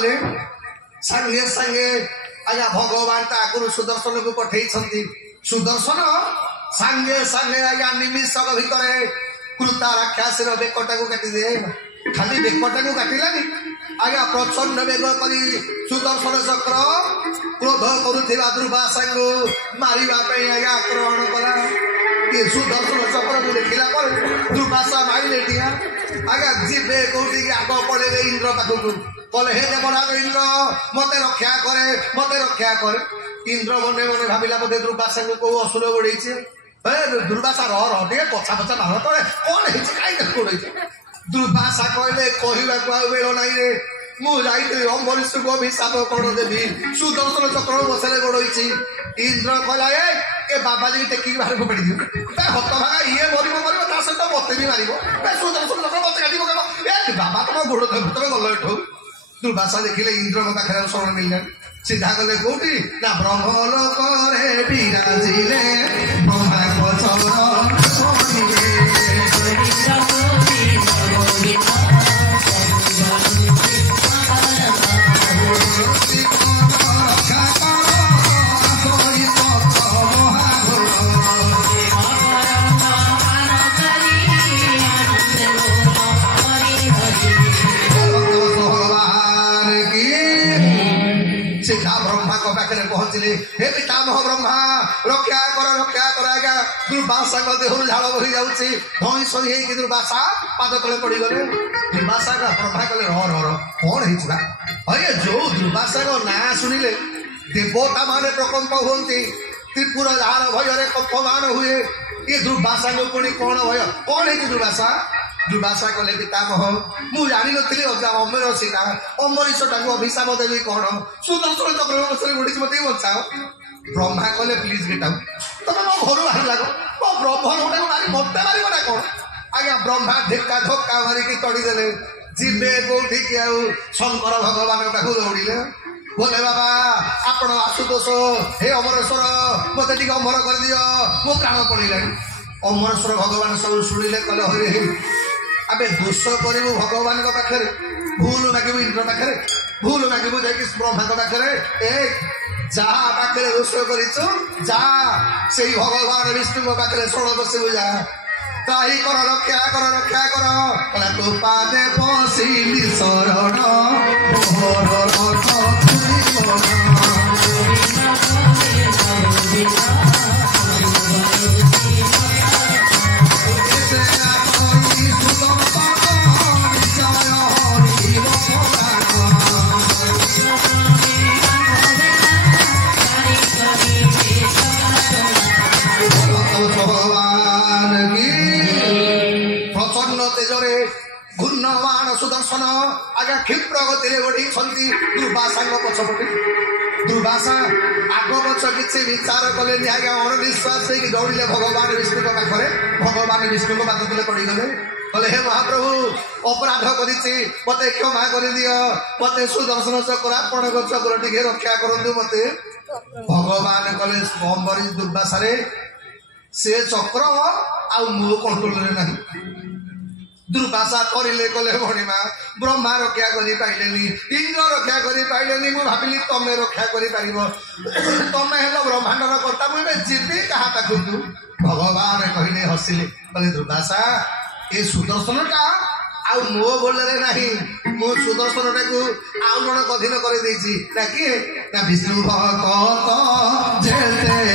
कले सांगे सांगे आज्ञा भगवान आगुरी सुदर्शन को पठे सुदर्शन सांगे सांगे आज्ञा निमिषक भितर कृता राक्षस बेकटा को काटी दे खाली बेकटा को काटिलानी आज्ञा प्रचंड बेग कर सुदर्शन चक्र क्रोध करुवा दुर्वासा को मारे आज्ञा आक्रमण कला ये सुदर्शन चक्र को देखला दुर्वासा मारे टिया आज्ञा जीवे कौटी आग पड़े इंद्र पाखक कले हे देवराज इंद्र मत रक्षा करे इंद्र मने मने भाविला बोधे दुर्वासा को कौ असुर गोड़े दुर्वासा रे पछा पछा मार तले कौन है गोड़े दुर्वासा कहले कहवा बेल नाई रे मुझे अम्बरीश को अभिशाप कौन देवी सुदर्शन चक्र बसरे गोड़े इंद्र कहला ए बाबाजी टेकिक बाहर फोपाड़ी दियो हत भागा ये मर मर सहित मत भी मार सुदर्शन चक्र मत काट बाबा तुम गोड़ तुम गल एठू दुर्वासा देखिले इंद्र पाखे शरण मिलने सीधा गले कौटी ना ब्रह्मलोक विराजिले पहुंचले हे पितामह ब्रह्मा रक्षा कर आज्ञा दुर्वासा देहर झाड़ बही जाऊँगी धई सही है दुर्वासा पाद तले पड़ गले दुर्वासा का ब्रह्मा कले रह कौन है जो दुर्वासा ना शुणिले देवता माने प्रकंप हुंती त्रिपुर झाड़ भय कंपमान हुए ये दुर्वासा को पुणी कौन भय कौन है दुर्वासा दुर्वासा कले पितामह मु जानी नी अमर सीता अम्बरीश टाक अभिशाप देवी कौन सुदर्शन चक्र बसरे गोड़ी मत बचाओ ब्रह्मा कले प्लीज गेट आउट तुम मो घर बाहर लाग मो ब्रह्म गोटे मारी मत मार ना कौन आज्ञा ब्रह्मा ढेका धक्का मारिकी तड़ीदे जीवे कौटी शंकर भगवान पाक दौड़े बोले बाबा आपण आशुतोष हे अमरेश्वर मत टी अमर कर दियो मो प्राण पड़ेगा अमरेश्वर भगवान सब शुणिले कले हरे आबे दोष करू भगवान पाखे भूल मागू इंद्र पाखे भूल मागू जा ब्रह्मा पाखे जहाँ पाखे दोष कर भगवान विष्णु पाखे शरण बसबू जा ताही कर रक्षा कर तो पादे पशिली शरण सुदर्शन आज्ञा क्षिप्र गति बढ़ी दुर्वासा पछपटे दुर्वासा आग पछ किसी विचार कले आज्ञा अणनिश्वास दौड़े भगवान विष्णु पाखे भगवान विष्णु पाद तले पड़गले कले हे महाप्रभु अपराध करी मत क्षमा कर दियो मत सुदर्शन चक्र आपण चक्र टे रक्षा करूँ मत भगवान कले अम्बरीश दुर्वासा से चक्र आ मो कंट्रोल ना दुर्वासा करिले कले भणिमा ब्रह्मा रक्षा करि पाइलेनी इंद्र रक्षा करि पाइलेनी मु भाबिली तमे रक्षा करि पारिबो तमे हेलो ब्रह्मांडर कर्ता मु जीवी कहा पाखु भगवान कहिले हसिले कले दुर्वासा ए सुदर्शनटा आउ मो बोलरे नाही मो सुदर्शनटा को आउ जण कठिन कर देछि ना कि ना विष्णु भक्त जेते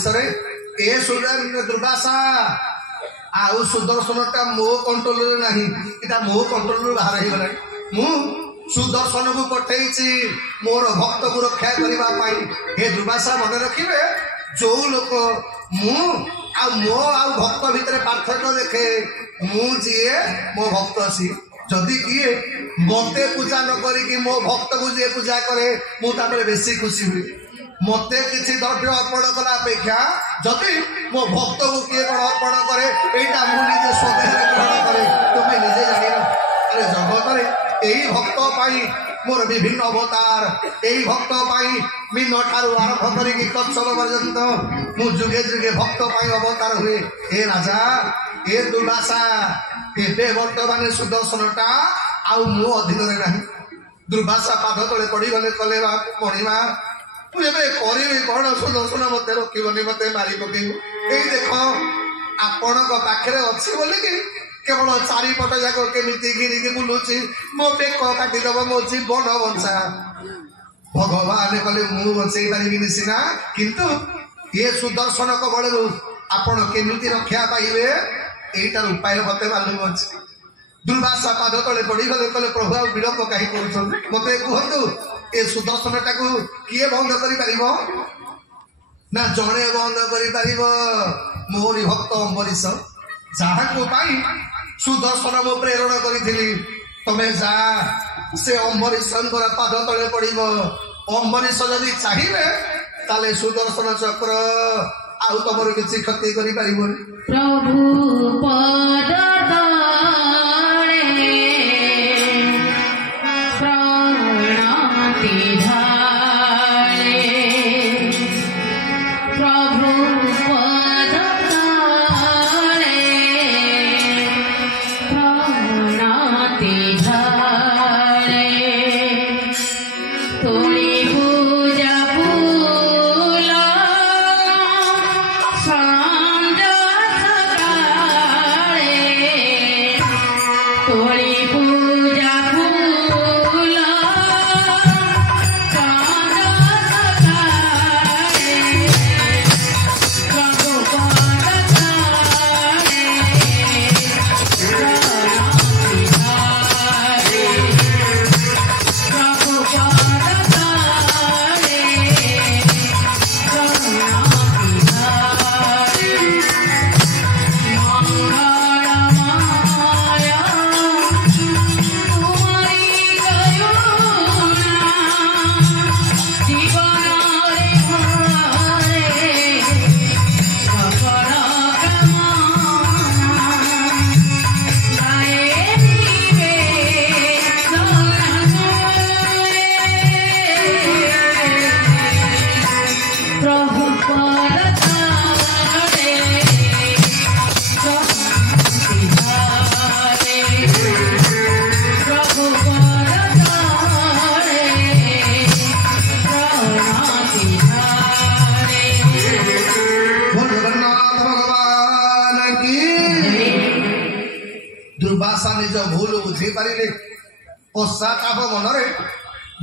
ଅମ୍ବରୀଶରେ ଏ ଦୁର୍ବାସା ଆଉ ସୁଦର୍ଶନଟା ମୋ କଣ୍ଟ୍ରୋଲରେ ନାହିଁ, ଏଟା ମୋ କଣ୍ଟ୍ରୋଲରୁ ବାହାର ହେଇଗଲାଣି। ମୁଁ ସୁଦର୍ଶନକୁ ପଠେଇଛି ମୋର ଭକ୍ତକୁ ରକ୍ଷା କରିବା ପାଇଁ। ହେ ଦୁର୍ବାସା ମନେ ରଖିବେ, ଯୋଉ ଲୋକ ମୁଁ ଆଉ ଭକ୍ତ ଭିତରେ ପାର୍ଥକ୍ୟ ଦେଖେ, ମୁଁ ଯିଏ ମୋ ଭକ୍ତ ସିଏ। ଯଦି କିଏ ମତେ ପୂଜା ନ କରିକି ମୋ ଭକ୍ତକୁ ଯିଏ ପୂଜା କରେ, ମୁଁ ତାପରେ ବେଶୀ ଖୁସି ହୁଏ। ମତେ କିଛି ଦ୍ରବ୍ୟ ଅର୍ପଣ କଲା ଅପେକ୍ଷା ଯଦି ମୋ ଭକ୍ତକୁ କିଏ କଣ ଅର୍ପଣ କରେ, ଏଇଟା ମୁଁ ନିଜେ ସ୍ୱଦେହରେ ଗ୍ରହଣ କରେ। ତୁମେ ନିଜେ ଜାଣିନ, ଆରେ ଜଗତରେ ଏଇ ଭକ୍ତ ପାଇଁ ମୋର ବିଭିନ୍ନ ଅବତାର, ଏଇ ଭକ୍ତ ପାଇଁ ମୀନ ଠାରୁ ଆରମ୍ଭ କରିକି କଚ୍ଛପ ପର୍ଯ୍ୟନ୍ତ ମୁଁ ଯୁଗେ ଯୁଗେ ଭକ୍ତ ପାଇଁ ଅବତାର ହୁଏ। ଏ ରାଜା, ଏ ଦୁର୍ବାସା, ଏବେ ବର୍ତ୍ତମାନ ସୁଦର୍ଶନଟା ଆଉ ମୋ ଅଧୀନରେ ନାହିଁ। ଦୁର୍ବାସା ପାଦ ତଳେ ପଡ଼ିଗଲେ, କଲେ ମଣିମା ତୁ ଏବେ କରିବି କଣ? ସୁଦର୍ଶନ ମତେ ରୋକିବନି, ମତେ ମାରି ପକେଇବୁ। ଏଇ ଦେଖ ଆପଣଙ୍କ ପାଖରେ ଅଛି ବୋଲିକି କେବଳ ଚାରିପଟ ଯାକ କେମିତି ଘିରିକି ବୁଲୁଛି, ମୋ ବେକ କାଟିଦବ, ମୋ ଜୀବନ ବଞ୍ଚା। ଭଗବାନ କଲେ ମୁଁ ବଞ୍ଚେଇ ପାରିବିନି ସିନା, କିନ୍ତୁ ଏ ସୁଦର୍ଶନ କବଳରୁ ଆପଣ କେମିତି ରକ୍ଷା ପାଇବେ, এইটার উপায় মতে মালুম ଅଛି। ଦୁର୍ବାସା ପାଦ ତଳେ ପଡ଼ିଗଲେ, କଲେ ପ୍ରଭୁ ଆଉ ବିଳମ୍ବ କାହିଁ କରୁଛନ୍ତି? ମତେ କୁହନ୍ତୁ, ଏ ସୁଦର୍ଶନଟାକୁ କିଏ ବନ୍ଦ କରିପାରିବ? ନା ଜଣେ ବନ୍ଦ କରିପାରିବ, ମୋରି ଭକ୍ତ ଅମ୍ବରୀଶ, ଯାହାକୁ ପାଇଁ ସୁଦର୍ଶନ ମୁଁ ପ୍ରେରଣ କରିଥିଲି। ତମେ ଯା, ସେ ଅମ୍ବରୀଶଙ୍କର ପାଦ ତଳେ ପଡ଼ିବ। ଅମ୍ବରୀଶ ଯଦି ଚାହିଁବେ ତାହେଲେ ସୁଦର୍ଶନ ଚକ୍ର ଆଉ ତମର କିଛି କ୍ଷତି କରିପାରିବନି। ପ୍ରଭୁ ପଦ ତଳେ ପ୍ରଣତି ଢାଳେ, ପ୍ରଭୁ ପଦ ତଳେ ପ୍ରଣତି ଢାଳେ, ତୋଳି ପୂଜା ଫୁଲ ସଞ୍ଜ ସକାଳେ, ତୋଳି ପୂଜା ଫୁଲ ସଞ୍ଜ ସକାଳେ, ପ୍ରଭୁ ପଦ ତଳେ ପ୍ରଣତି ଢାଳେ, ପ୍ରଭୁ ପଦ ତଳେ ପ୍ରଣତି ଢାଳେ। ମଙ୍ଗଳମୟ ତୁମରି କରୁଣା, ଜୀବନରେ ଭରେ ସକଳ କାମନା, ଗାଏ ନିବେ ପ୍ରଭୁ ପଦ ତଳେ ପ୍ରଣତି ଢାଳେ, ପ୍ରଭୁ ପଦ ତଳେ ପ୍ରଣତି ଢାଳେ। बोल जगन्नाथ भगवान की। दुर्वासा निज भूल बुझी पारिले, पश्चाताप मनरे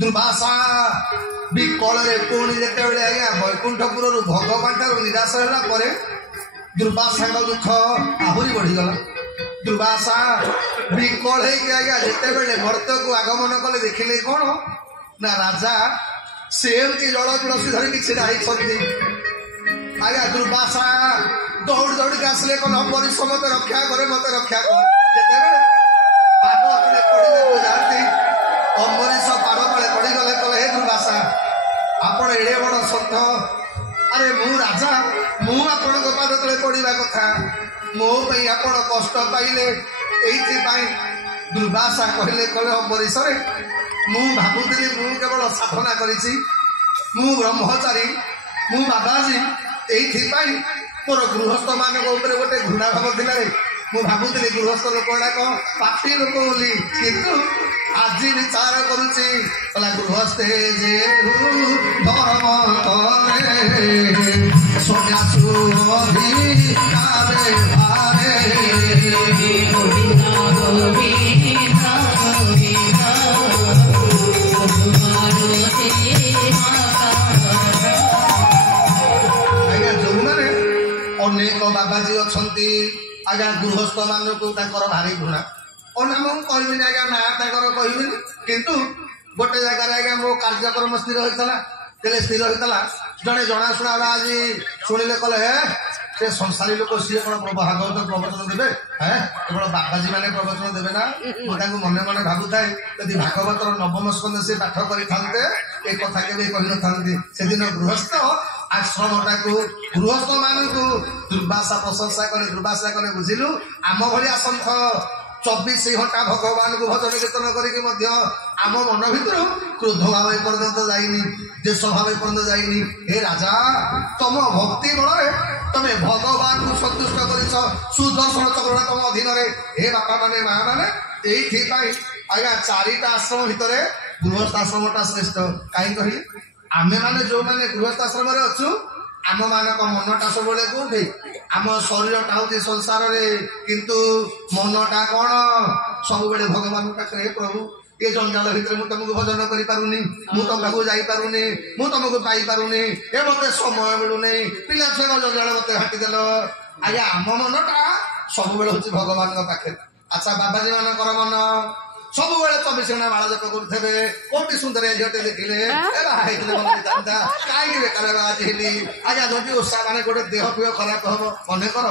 दुर्वासा विकଳରେ ପୁଣି ଯେତେବେଳେ ଆଜ୍ଞା ବୈକୁଣ୍ଠପୁରରୁ ଭଗବାନ ଠାରୁ ନିରାଶ ହେଲା ପରେ ଦୁର୍ବାସାଙ୍କ ଦୁଃଖ ଆହୁରି ବଢିଗଲା। ଦୁର୍ବାସା ବିକଳ ହେଇକି ଆଜ୍ଞା ଯେତେବେଳେ ମର୍ତ୍ତ୍ୟକୁ ଆଗମନ କଲେ, ଦେଖିଲେ କଣ ନା ରାଜା ସେମିତି ଜଳ ତୁଳସୀ ଧରିକି ଛିଡା ହେଇଛନ୍ତି। ଆଜ୍ଞା ଦୁର୍ବାସା ଦୌଡ଼ି ଦୌଡ଼ିକି ଆସିଲେ, କଣ ଅମ୍ବରୀଶ ମତେ ରକ୍ଷା କରେ, ମତେ ରକ୍ଷା କର। ଯେତେବେଳେ ପାଦ ତଳେ ପଡ଼ିବାକୁ ଯାଆନ୍ତି, ଅମ୍ବରୀଶ ପାଦ ତଳେ ପଡ଼ିଗଲେ, କଲେ ହେ ଦୁର୍ବାସା, ଆପଣ ଏଡ଼େ ବଡ଼ ସନ୍ଥ, ଆରେ ମୁଁ ରାଜା, ମୁଁ ଆପଣଙ୍କ ପାଦ ତଳେ ପଡ଼ିବା କଥା, ମୋ ପାଇଁ ଆପଣ କଷ୍ଟ ପାଇଲେ। এইଥିପାଇଁ ଦୁର୍ବାସା କହିଲେ, କଲେ ଅମ୍ବରୀଶରେ ମୁଁ ଭାବୁଥିଲି ମୁଁ କେବଳ ସାଧନା କରିଛି, ମୁଁ ବ୍ରହ୍ମଚାରୀ, ମୁଁ ବାବାଜୀ, এইଥିପାଇଁ ମୋର ଗୃହସ୍ଥ ମାନଙ୍କ ଉପରେ ଗୋଟେ ଘୃଣା ଭାବ ଥିଲା। ମୁଁ ଭାବୁଥିଲି ଗୃହସ୍ଥ ଲୋକ ଗୁଡ଼ାକ ପାପୀ ଲୋକ ବୋଲି, କିନ୍ତୁ ଆଜି ବିଚାର କରୁଛି, କହିଲା ଗୃହସ୍ଥେ ଯେ ଧର୍ମ କରେ ସନ୍ନ୍ୟାସୁ ଅଧିକାରେ ଭାରେ। ଗୋବିନ୍ଦ ଗୋବିନ୍ଦ ଗୋବିନ୍ଦ ମାରୁତି ମାତା। ଆଜ୍ଞା ଯୋଉମାନେ ଅନେକ ବାବାଜୀ ଅଛନ୍ତି ଆଜ୍ଞା ଗୃହସ୍ଥ ମାନଙ୍କୁ ତାଙ୍କର ଭାରି ଘୃଣା ମୁଁ କହିବିନି ଆଜ୍ଞା ନା ତାଙ୍କର କହିବିନି କିନ୍ତୁ ଗୋଟେ ଜାଗାରେ ଆଜ୍ଞା ମୋ କାର୍ଯ୍ୟକ୍ରମ ସ୍ଥିର ହୋଇଥିଲା ତେବେ ସ୍ଥିର ହୋଇଥିଲା ଜଣେ ଜଣାଶୁଣା ଆଜି ଶୁଣିଲେ କଲେ ସେ ସଂସାରୀ ଲୋକ ସିଏ କଣ ଭାଗବତ ପ୍ରବଚନ ଦେବେ କେବଳ ବାବାଜୀ ମାନେ ପ୍ରବଚନ ଦେବେ ନା ମୁଁ ତାଙ୍କୁ ମନେ ମନେ ଭାବୁଥାଏ ଯଦି ଭାଗବତର ନବମ ସ୍କନ୍ଧ ସେ ପାଠ କରିଥାନ୍ତେ ଏ କଥା କେବେ କହିନଥାନ୍ତି ସେଦିନ ଗୃହସ୍ଥ ଆଶ୍ରମଟାକୁ ଗୃହସ୍ଥ ମାନଙ୍କୁ ଦୁର୍ବାସା ପ୍ରଶଂସା କଲେ ବୁଝିଲୁ ଆମ ଭଳିଆ ସନ୍ଥ 24 ଘଣ୍ଟା ଭଗବାନଙ୍କୁ ଭଜନ କୀର୍ତ୍ତନ କରିକି ମଧ୍ୟ ଆମ ମନ ଭିତରୁ କ୍ରୋଧ ଭାବ ଏପର୍ଯ୍ୟନ୍ତ ଯାଇନି ଦେଶ ଭାବ ଏପର୍ଯ୍ୟନ୍ତ ଯାଇନି ହେ ରାଜା ତମ ଭକ୍ତି ବଳରେ ତମେ ଭଗବାନଙ୍କୁ ସନ୍ତୁଷ୍ଟ କରିଛ ସୁଦର୍ଶନ ଚକ୍ର ତମ ଅଧୀନରେ ହେ ବାପା ମାନେ ମା ମାନେ ଏଇଥିପାଇଁ ଆଜ୍ଞା 4ଟା ଆଶ୍ରମ ଭିତରେ ଗୃହସ୍ଥ ଆଶ୍ରମଟା ଶ୍ରେଷ୍ଠ କାହିଁ କହିଲେ ଆମେ ମାନେ ଯୋଉମାନେ ଗୃହସ୍ଥ ଆଶ୍ରମରେ ଅଛୁ ଆମ ମାନଙ୍କ ମନଟା ସବୁବେଳେ କୋଉଠି ଆମ ଶରୀରଟା ହଉଛି ସଂସାରରେ କିନ୍ତୁ ମନଟା କଣ ସବୁବେଳେ ଭଗବାନଙ୍କ ପାଖରେ ପ୍ରଭୁ ଏ ଜଞ୍ଜାଳ ଭିତରେ ମୁଁ ତମକୁ ଭଜନ କରିପାରୁନି ମୁଁ ତମ ପାଖକୁ ଯାଇପାରୁନି ମୁଁ ତମକୁ ପାଇପାରୁନି ଏ ମତେ ସମୟ ମିଳୁନି ପିଲା ଛୁଆଙ୍କ ଜଞ୍ଜାଳ ମତେ ଘାଟିଦେଲ ଆଜ୍ଞା ଆମ ମନଟା ସବୁବେଳେ ହଉଛି ଭଗବାନଙ୍କ ପାଖରେ ଆଚ୍ଛା ବାବାଜୀ ମାନଙ୍କର ମନ ସବୁବେଳେ 24 ଘଣ୍ଟା ବାଳ ଜପ କରୁଥିବେ କୋଉଠି ସୁନ୍ଦର ଝିଅଟେ ଦେଖିଲେ କାହିଁକି ବେକାର ଆଜି ହେଲି ଆଜ୍ଞା ଯଦି ଓଷା ମାନେ ଗୋଟେ ଦେହ ଫିହ ଖରାପ ହବ ମନେ କର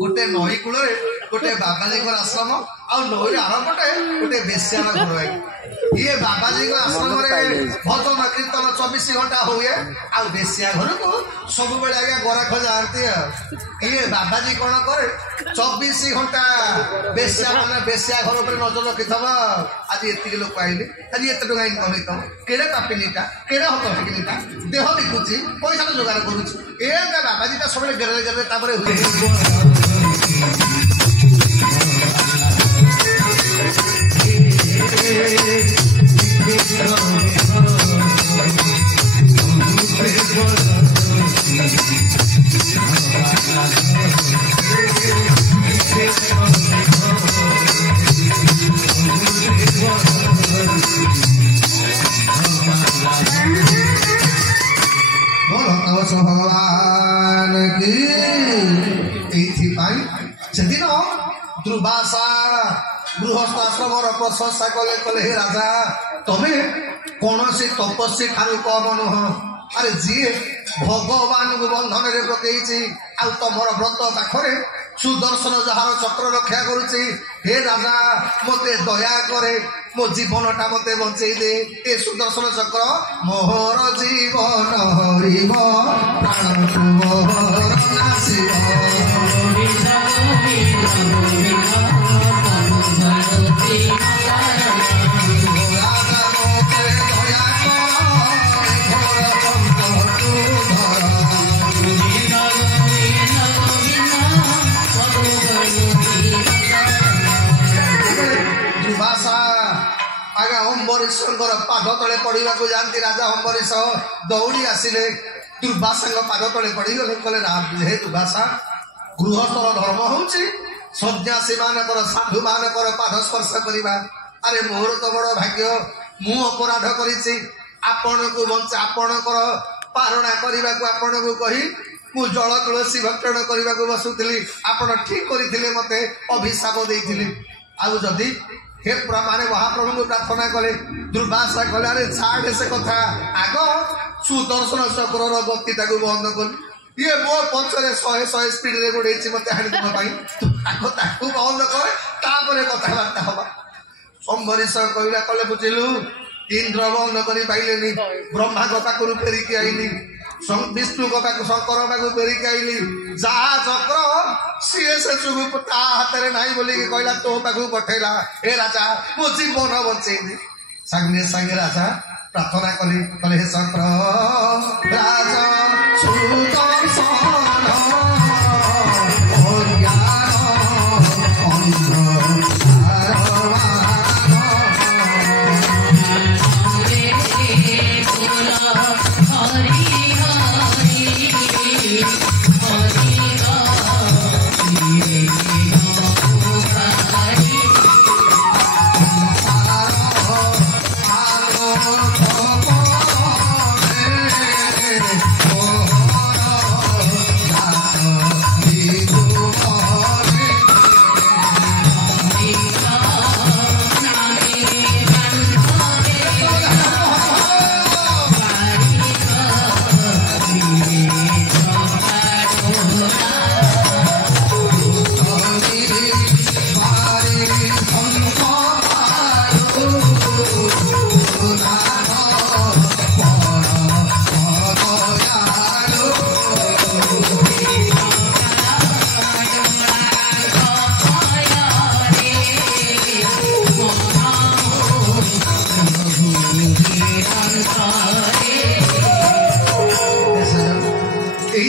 ଗୋଟେ ନଈ କୂଳରେ ଗୋଟେ ବାବାଜୀଙ୍କର ଆଶ୍ରମ ଆଉ ନଈ ଆରପଟେ ଗୋଟେ ବେଶ୍ୟାର ଘର ଇଏ ବାବାଜୀଙ୍କ ଆଶ୍ରମରେ ଭଜନ କୀର୍ତ୍ତନ 24 ଘଣ୍ଟା ହୁଏ ଆଉ ବେଶ୍ୟା ଘରକୁ ସବୁବେଳେ ଆଜ୍ଞା ଗରାଖ ଯାଆନ୍ତି ଆଉ ଇଏ ବାବାଜୀ କଣ କରେ 24 ଘଣ୍ଟା ବେଶ୍ୟା ମାନେ ବେଶ୍ୟା ଘର ଉପରେ ନଜର ରଖିଥବ ଆଜି ଏତିକି ଲୋକ ଆଇଲେ ଆଜି ଏତେ ଟଙ୍କା ଇନକମ୍ ହେଇଥିବ କେଡେ ପାପିନିଟା କେଡେ ହତ ଭାଗିନିଟା ଦେହ ବିକୁଛି ପଇସା ଯୋଗାଡ଼ କରୁଛି ଏ ବାବାଜୀଟା ସବୁବେଳେ ଗେରେ ଗେରେ ତାପରେ ହୁଏ भगवान की सेदिन दुर्वासा गृहस्थ आश्रमर प्रशंसा कले कले हे राजा तमे कौन तपस्वी ठारू कम नुह अरे जी भगवान को बंधन में पकई आमर व्रत पाखरे सुदर्शन जार चक्र रक्षा करुचे हे राजा मते दया करे मो जीवनटा मते बंचई दे ए सुदर्शन चक्र मोहर जीवन हरिव प्राण मोहर नासिब अम्बरीशर पाद तले पड़ा जाती राजा अम्बरीश दौड़ी आसिले दुर्वासा पाद तले पड़गले कहले हे दुर्वासा गृहस्थर धर्म हूँ सन्यासी मानकर साधु मानकर पाद स्पर्श करवा अरे मोर तो बड़ भाग्य मु अपराध करी आपण को बंचा आपणकर पारणा करने को आपण को कही मु जल तुलसी भक्षण करने को बसुली आपण ठीक करते मते अभिशाप देते आदि हे माने महाप्रभु को प्रार्थना कले दुर्वासा कले अरे छाड़े से कथा आग सुदर्शन चक्र गति बंद कल ये मो पक्षरे 100 स्पीड रे गोड़े मत हाणी देव बंद करे तापर कथबार्ता हवा अम्बरीश कहला कले बुझिलु इंद्र बंद कर पाइले ब्रह्मा पाखु फेरिकी आईली विष्णु पाखु शंकर पाखु फेरिकी आईली जहा चक्र सी से चुगु ता हाथ में नाई बोली कहला तो पाखु पठेला हे राजा मो जीवन बचेदी संगे संगे राजा प्रार्थना कली कले हे चक्र राजा सुदर्शन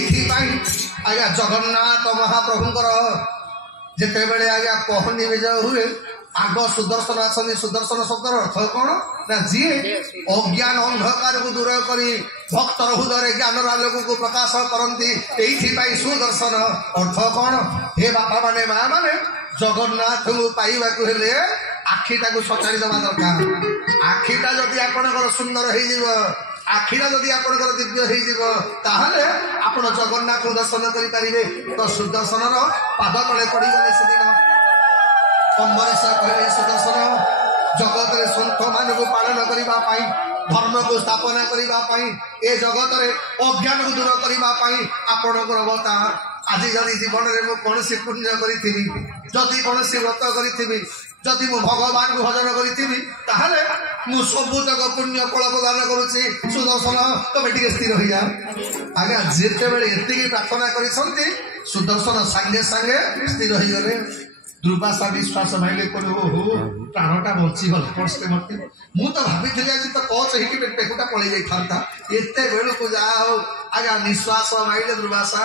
এইଥିପାଇଁ ଆଜ୍ଞା ଜଗନ୍ନାଥ ମହାପ୍ରଭୁଙ୍କର ଯେତେବେଳେ ଆଜ୍ଞା ପହଣ୍ଡି ବିଜୟ ହୁଏ ଆଗ ସୁଦର୍ଶନ ଆସନ୍ତି। ସୁଦର୍ଶନ ଶବ୍ଦର ଅର୍ଥ କଣ ନା ଯିଏ ଅଜ୍ଞାନ ଅନ୍ଧକାରକୁ ଦୂର କରି ଭକ୍ତର ହୃଦୟରେ ଜ୍ଞାନର ଆଲୋକକୁ ପ୍ରକାଶ କରନ୍ତି। ଏଇଥିପାଇଁ ସୁଦର୍ଶନ ଅର୍ଥ କଣ? ହେ ବାପା ମାନେ ମା ମାନେ ଜଗନ୍ନାଥଙ୍କୁ ପାଇବାକୁ ହେଲେ ଆଖିଟାକୁ ସଚାଡ଼ି ଦେବା ଦରକାର। ଆଖିଟା ଯଦି ଆପଣଙ୍କର ସୁନ୍ଦର ହେଇଯିବ, ଆଖିଟା ଯଦି ଆପଣଙ୍କର ଦିବ୍ୟ ହେଇଯିବ, ତାହେଲେ ଆପଣ ଜଗନ୍ନାଥଙ୍କୁ ଦର୍ଶନ କରିପାରିବେ। ତ ସୁଦର୍ଶନର ପାଦ ତଳେ ପଡ଼ିଗଲେ ସେଦିନ ଅମ୍ବରୀଶ କହିଲେ ସୁଦର୍ଶନ ଜଗତରେ ସନ୍ଥ ମାନଙ୍କୁ ପାଳନ କରିବା ପାଇଁ, ଧର୍ମକୁ ସ୍ଥାପନା କରିବା ପାଇଁ, ଏ ଜଗତରେ ଅଜ୍ଞାନକୁ ଦୂର କରିବା ପାଇଁ ଆପଣଙ୍କର ଅବତାର। ଆଜି ଯଦି ଜୀବନରେ ମୁଁ କୌଣସି ପୁଣ୍ୟ କରିଥିବି, ଯଦି କୌଣସି ବ୍ରତ କରିଥିବି, ଯଦି ମୁଁ ଭଗବାନଙ୍କୁ ଭଜନ କରିଥିବି, ତାହେଲେ ମୁଁ ସବୁତକ ପୁଣ୍ୟ ଫଳ ପ୍ରଦାନ କରୁଛି। ସୁଦର୍ଶନ ତମେ ଟିକେ ସ୍ଥିର ହେଇଯାଅ। ଆଜ୍ଞା ଯେତେବେଳେ ଏତିକି ପ୍ରାର୍ଥନା କରିଛନ୍ତି ସୁଦର୍ଶନ ସାଙ୍ଗେ ସାଙ୍ଗେ ସ୍ଥିର ହେଇଗଲେ। ଦୁର୍ବାସା ବିଶ୍ୱାସ ମାଇଲେ କହିଲେ ଓହୋ ପ୍ରାଣଟା ବଞ୍ଚିଗଲା କଷ୍ଟ ମତେ। ମୁଁ ତ ଭାବିଥିଲି ଆଜି ତ କଚ ହେଇକି ପେଟଟା ପଳେଇ ଯାଇଥାନ୍ତା। ଏତେ ବେଳକୁ ଯାହା ହଉ ଆଜ୍ଞା ନିଶ୍ୱାସ ମାଇଲେ ଦୁର୍ବାସା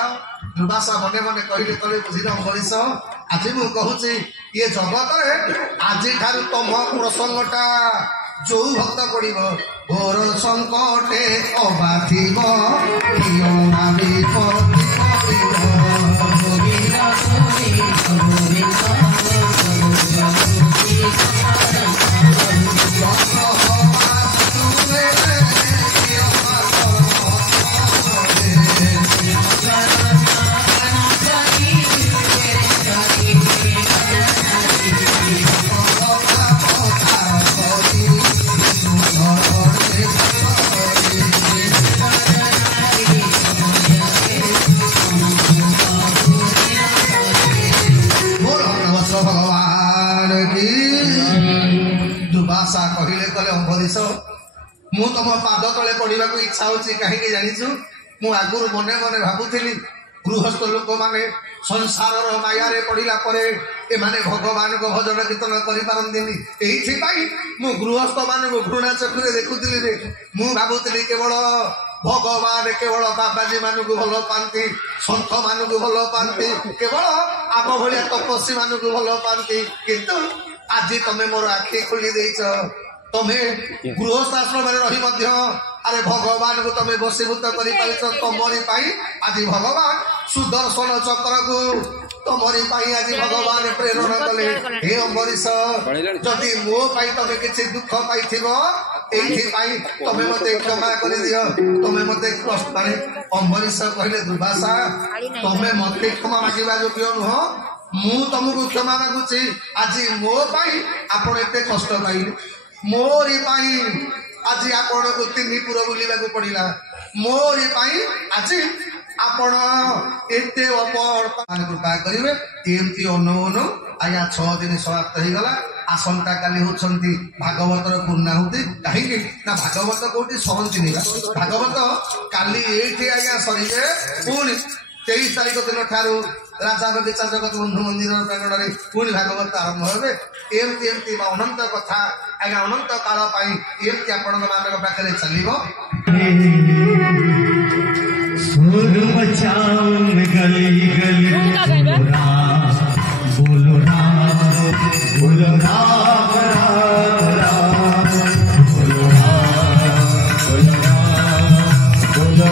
ମନେ ମନେ କହିଲେ କହିଲେ ବୁଝିଲ ଅମ୍ବରୀଶ ଆଜି ମୁଁ କହୁଛି ଇଏ ଜଗତରେ ଆଜିଠାରୁ ତମ ପ୍ରସଙ୍ଗଟା ଯୋଉ ଭକ୍ତ ପଡିବ ଘୋର ସଙ୍କଟେ ଅବାଥିବ ମୁଁ ତମ ପାଦ ତଳେ ପଡିବାକୁ ଇଚ୍ଛା ହଉଛି। କାହିଁକି ଜାଣିଛୁ? ମୁଁ ଆଗରୁ ମନେ ମନେ ଭାବୁଥିଲି ଗୃହସ୍ଥ ଲୋକମାନେ ସଂସାରର ମାୟାରେ ପଡିଲା ପରେ ଏମାନେ ଭଗବାନଙ୍କ ଭଜନ କୀର୍ତ୍ତନ କରିପାରନ୍ତିନି। ଏଇଥିପାଇଁ ମୁଁ ଗୃହସ୍ଥ ମାନଙ୍କୁ ଘୃଣା ଚକ୍ଷୁରେ ଦେଖୁଥିଲି ଯେ ମୁଁ ଭାବୁଥିଲି କେବଳ ଭଗବାନ କେବଳ ବାବାଜୀ ମାନଙ୍କୁ ଭଲ ପାଆନ୍ତି, ସନ୍ଥ ମାନଙ୍କୁ ଭଲ ପାଆନ୍ତି, କେବଳ ଆମ ଭଳିଆ ତପସ୍ୱୀ ମାନଙ୍କୁ ଭଲ ପାଆନ୍ତି। କିନ୍ତୁ ଆଜି ତମେ ମୋର ଆଖି ଖୋଲି ଦେଇଛ। ତମେ ଗୃହସ୍ଥାଶ୍ରମରେ ରହି ମଧ୍ୟ ଆରେ ଭଗବାନଙ୍କୁ ତମେ ବଶୀଭୂତ କରିପାରିଛ। ତମରି ପାଇଁ ଆଜି ଭଗବାନ ସୁଦର୍ଶନ ଚକ୍ରକୁ ତମରି ପାଇଁ ଆଜି ଭଗବାନ ପ୍ରେରଣ କଲେ। ହେ ଅମ୍ବରୀଶ ଯଦି ମୋ ପାଇଁ ତମେ କିଛି ଦୁଃଖ ପାଇଥିବ ଏଇଥିପାଇଁ ତମେ ମତେ କ୍ଷମା କରିଦିଅ। ତମେ ମତେ ମାନେ ଅମ୍ବରୀଶ କହିଲେ ଦୁର୍ବାସା ତମେ ମତେ କ୍ଷମା ମାଗିବା ଯୋଗ୍ୟ ନୁହଁ, ମୁଁ ତମକୁ କ୍ଷମା ମାଗୁଛି। ଆଜି ମୋ ପାଇଁ ଆପଣ ଏତେ କଷ୍ଟ ପାଇଲେ, ମୋରି ପାଇଁ ଆଜି ଆପଣଙ୍କୁ 3 ପୁର ବୁଲିବାକୁ ପଡିଲା, ମୋରି ପାଇଁ ଆଜି ଆପଣ ଏତେ କୃପା କରିବେ। ଏମିତି ଅନଉ ଆଜ୍ଞା 6 ଦିନ ସମାପ୍ତ ହେଇଗଲା। ଆସନ୍ତା କାଲି ହଉଛନ୍ତି ଭାଗବତର ପୂର୍ଣ୍ଣାହୁତି। କାହିଁକି ନା ଭାଗବତ କୋଉଠି ସହନ୍ତିନି, ଭାଗବତ କାଲି ଏଇଠି ଆଜ୍ଞା ସରିବେ। ପୁଣି 23 ତାରିଖ ଦିନ ଠାରୁ ରାଜା ବଗିଚା ଜଗତ ବନ୍ଧୁ ମନ୍ଦିର ପ୍ରାଙ୍ଗଣରେ ପୁଣି ଭାଗବତ ଆରମ୍ଭ ହେବେ। ଏମିତି ଅନନ୍ତ କଥା ଆଜ୍ଞା ଅନନ୍ତ କାଳ ପାଇଁ ଏମିତି ଆପଣଙ୍କ ମାନଙ୍କ ପାଖରେ ଚାଲିବ। गली गली बोलो राम बोलो राम राम बोलो राम बोलो राम बोलो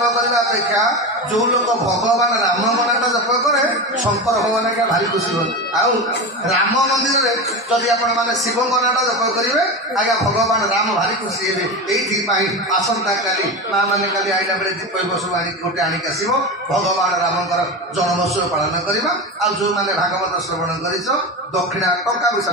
ଜପ କରିବା ଅପେକ୍ଷା ଯୋଉ ଲୋକ ଭଗବାନ ରାମଙ୍କ ନାଁଟା ଜପ କରେ ଶଙ୍କର ଭଗବାନ ଆଜ୍ଞା ଭାରି ଖୁସି ହୁଅନ୍ତି। ଆଉ ରାମ ମନ୍ଦିରରେ ଯଦି ଆପଣ ମାନେ ଶିବଙ୍କ ନାଁଟା ଜପ କରିବେ ଆଜ୍ଞା ଭଗବାନ ରାମ ଭାରି ଖୁସି ହେବେ। ଏଇଥିପାଇଁ ଆସନ୍ତା କାଲି ମା ମାନେ କାଲି ଆଇଲା ବେଳେ ଦୀପ ସବୁ ଆଣିକି ଗୋଟେ ଆଣିକି ଆସିବ ଭଗବାନ ରାମଙ୍କର ଜନ୍ମୋତ୍ସବ ପାଳନ କରିବା। ଆଉ ଯୋଉମାନେ ଭାଗବତ ଶ୍ରବଣ କରିଛ ଦକ୍ଷିଣା ଟଙ୍କା ପଇସା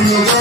Thank you.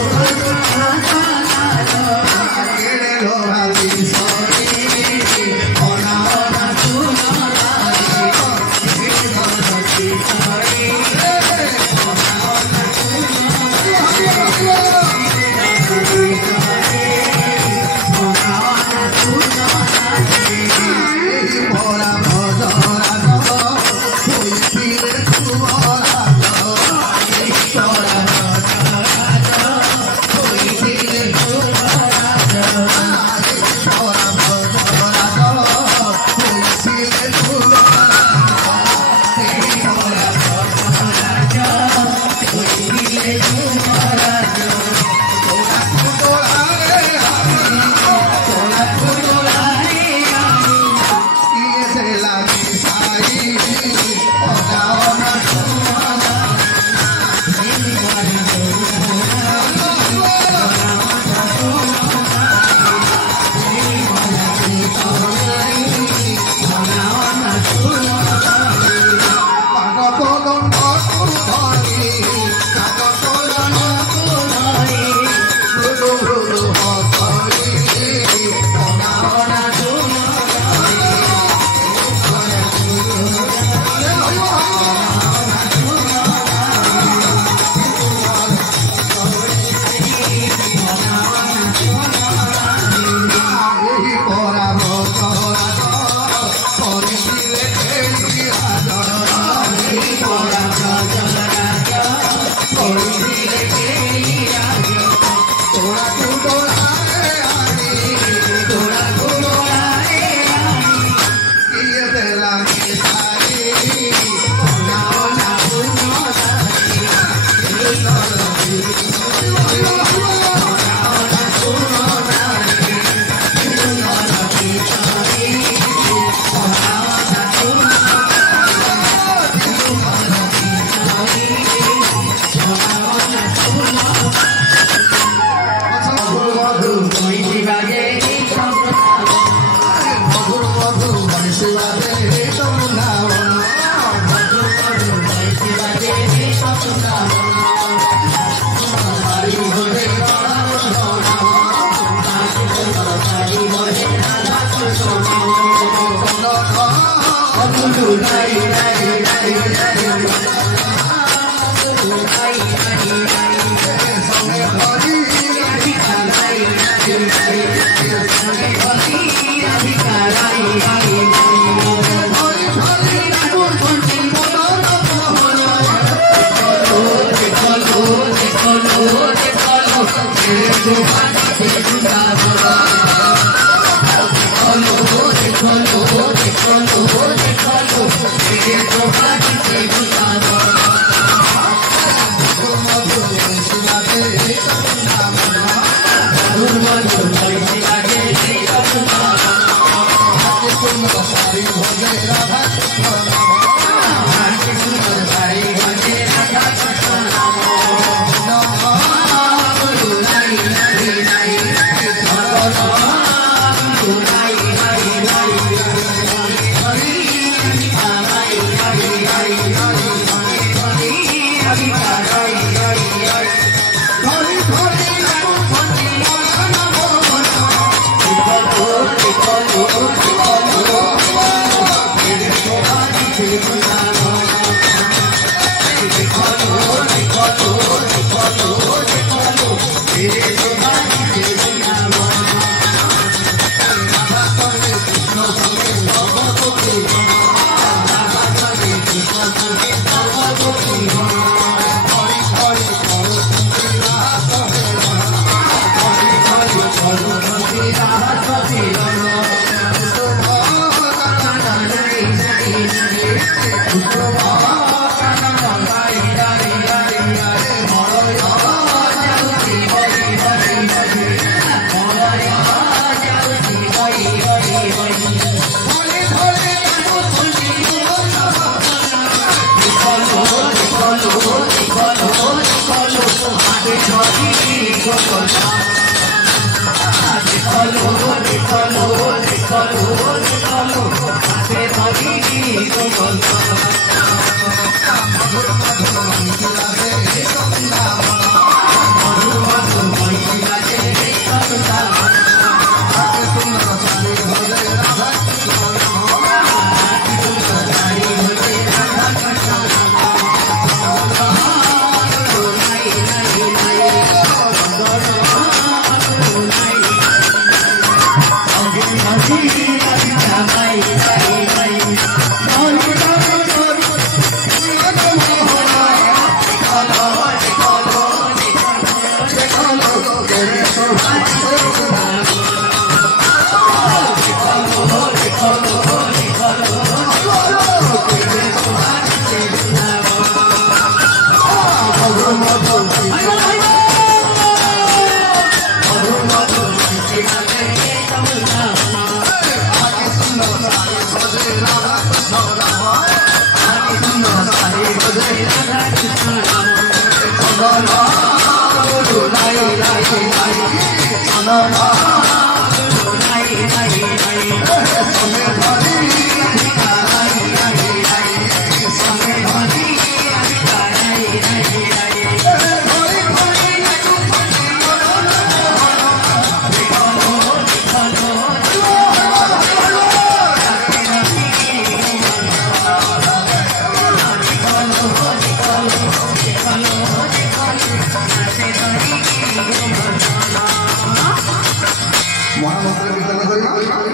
ମହାମନ୍ତ୍ର କୀର୍ତ୍ତନ କରି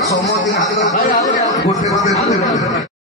ସମସ୍ତେ ହାତ ଗୋଟେ